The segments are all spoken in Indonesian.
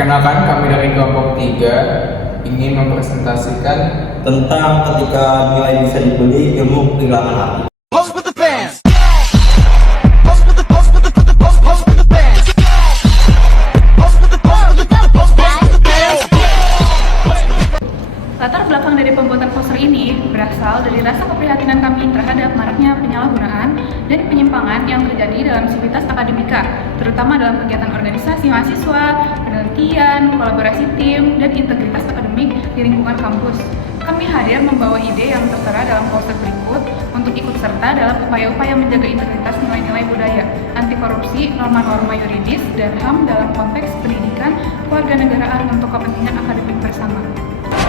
Perkenalkan, kami dari kelompok 3 ingin mempresentasikan tentang ketika nilai bisa dibeli, ilmu kehilangan arti. Latar belakang dari pembuatan poster ini berasal dari rasa keprihatinan kami terhadap maraknya penyalahgunaan dan penyimpangan yang terjadi dalam sivitas akademika, terutama dalam kegiatan organisasi mahasiswa, penelitian, kolaborasi tim, dan integritas akademik di lingkungan kampus. Kami hadir membawa ide yang tertera dalam poster berikut untuk ikut serta dalam upaya-upaya menjaga integritas nilai-nilai budaya, anti korupsi, norma-norma yuridis, dan HAM dalam konteks pendidikan kewarganegaraan untuk kepentingan akademik bersama.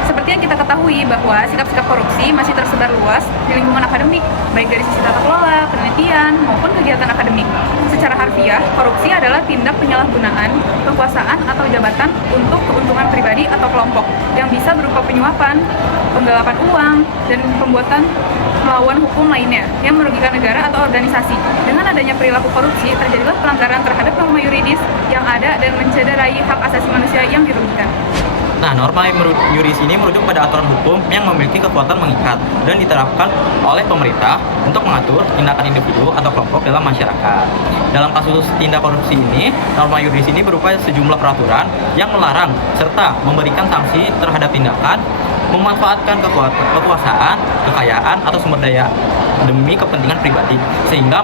Seperti yang kita ketahui bahwa sikap-sikap korupsi masih tersebar luas di lingkungan akademik, baik dari sisi tata kelola, penelitian, maupun kegiatan akademik. Secara harfiah, korupsi adalah tindak penyalahgunaan, kekuasaan atau jabatan untuk keuntungan pribadi atau kelompok yang bisa berupa penyuapan, penggelapan uang, dan pembuatan melawan hukum lainnya yang merugikan negara atau organisasi. Dengan adanya perilaku korupsi, terjadilah pelanggaran terhadap norma yuridis yang ada dan mencederai hak asasi manusia yang dirugikan. Nah, norma yuridis ini merujuk pada aturan hukum yang memiliki kekuatan mengikat dan diterapkan oleh pemerintah untuk mengatur tindakan individu atau kelompok dalam masyarakat. Dalam kasus tindak korupsi ini, norma yuridis ini berupa sejumlah peraturan yang melarang serta memberikan sanksi terhadap tindakan memanfaatkan kekuasaan, kekayaan, atau sumber daya demi kepentingan pribadi sehingga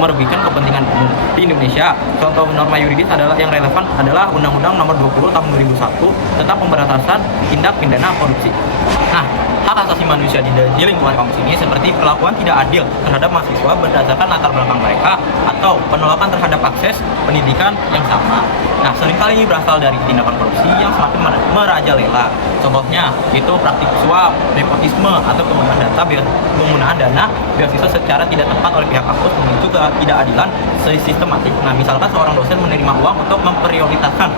merugikan kepentingan umum. Di Indonesia, contoh norma yuridis adalah yang relevan adalah Undang-Undang Nomor 20 Tahun 2001 tentang pemberantasan tindak pidana korupsi. Nah, hak asasi manusia di lingkungan kampus ini seperti perlakuan tidak adil terhadap mahasiswa berdasarkan latar belakang mereka atau penolakan terhadap akses pendidikan yang sama. Nah, seringkali berasal dari tindakan korupsi yang semakin merajalela. Contohnya itu praktik suap, nepotisme, atau penggunaan dana beasiswa secara tidak tepat oleh pihak kampus menuju ke ketidakadilan sistematik. Nah, misalkan seorang dosen menerima uang untuk memprioritaskan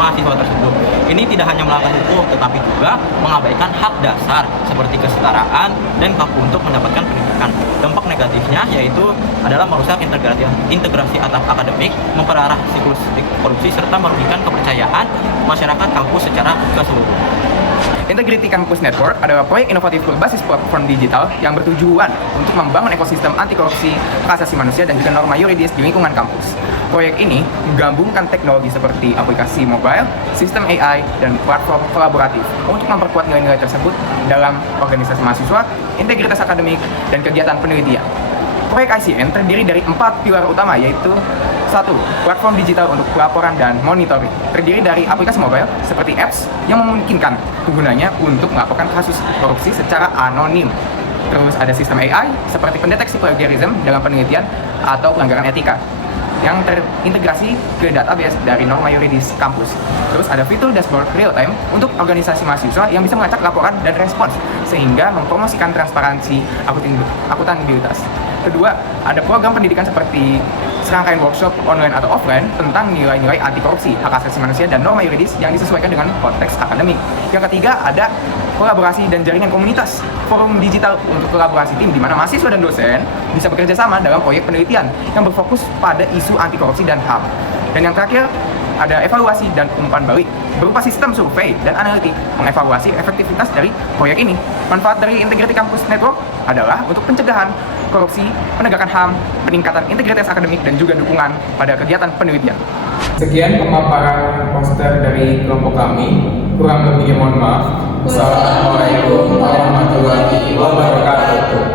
mahasiswa tersebut. Ini tidak hanya melanggar hukum, tetapi juga mengabaikan hak dasar seperti kesetaraan dan hak untuk mendapatkan pendidikan. Dampak negatifnya yaitu adalah merusak integrasi akademik, memperarah siklus korupsi, serta merugikan kepercayaan masyarakat kampus secara keseluruhan. Integrity Campus Network adalah proyek inovatif berbasis platform digital yang bertujuan untuk membangun ekosistem anti korupsi, hak asasi manusia, dan juga norma yuridis di lingkungan kampus. Proyek ini menggabungkan teknologi seperti aplikasi mobile, sistem AI, dan platform kolaboratif untuk memperkuat nilai-nilai tersebut dalam organisasi mahasiswa, integritas akademik, dan kegiatan penelitian. Proyek ICN terdiri dari 4 pilar utama, yaitu 1. Platform digital untuk pelaporan dan monitoring, terdiri dari aplikasi mobile seperti apps yang memungkinkan penggunanya untuk melaporkan kasus korupsi secara anonim. Terus ada sistem AI seperti pendeteksi plagiarism dalam penelitian atau pelanggaran etika yang terintegrasi ke database dari norma yuridis kampus. Terus ada fitur dashboard real time untuk organisasi mahasiswa yang bisa melacak laporan dan respons sehingga mempromosikan transparansi akuntabilitas. Kedua, ada program pendidikan seperti serangkaian workshop online atau offline tentang nilai-nilai anti korupsi, hak asasi manusia, dan norma yuridis yang disesuaikan dengan konteks akademik. Yang ketiga, ada kolaborasi dan jaringan komunitas, forum digital untuk kolaborasi tim di mana mahasiswa dan dosen bisa bekerja sama dalam proyek penelitian yang berfokus pada isu anti korupsi dan HAM. Dan yang terakhir, ada evaluasi dan umpan balik berupa sistem survei dan analitik mengevaluasi efektivitas dari proyek ini. Manfaat dari Integrity Campus Network adalah untuk pencegahan korupsi, penegakan HAM, peningkatan integritas akademik, dan juga dukungan pada kegiatan penelitian. Sekian pemaparan poster dari kelompok kami. Kurang lebihnya mohon maaf. Wassalamualaikum warahmatullahi wabarakatuh.